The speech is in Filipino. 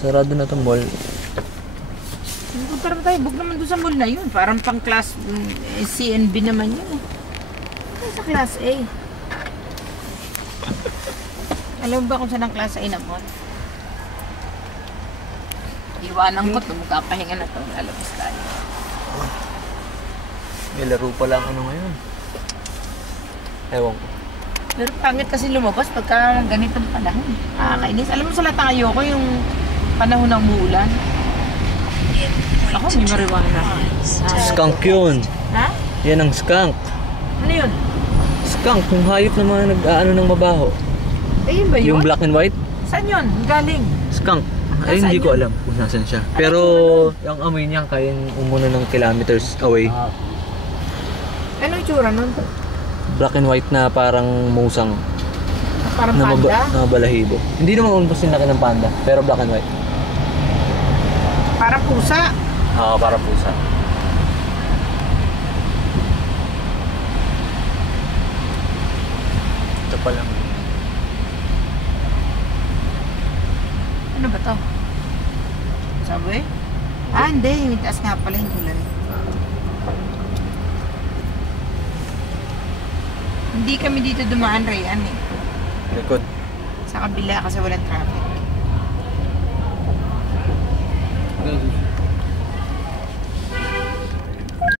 Sarado na itong mall. Punta naman tayo, bug naman doon sa mall na yun. Parang pang class CNB naman yun eh. Ano sa class A? Alam mo ba kung saan ang class A na mall? Iwanan ko ito, magkapahinga na ito. Lalabas tayo. May laro pa lang ano ngayon. Ewan ko. Pero pangit kasi lumabas pagka ganitong panahon. Nakakainis. Alam mo sa lahat ng ayoko yung panahon ng muulan. Ako, may marijuana. Skunk yun. Ha? Yan ang skunk. Ano yun? Skunk, yung hayop na mga nag-ano ng mabaho. Eh, yun ba yun? Yung black and white? Saan yun? Galing? Skunk. Ay, hindi ko alam kung nasan siya. Pero, yung amoy niya kaya umuna ng kilometers away. Ano yung tsura nun? Black and white na parang musang. Parang panda? Na balahibo. Hindi naman umpos yung laki ng panda, pero black and white. Parang pusa? Oo, parang pusa. Ito pa lang. Ano ba to? Subway? Hindi. Yung taas nga pala yung kulay. Hindi kami dito dumaan, Rayan eh. Likod. Sa kabila kasi walang traffic.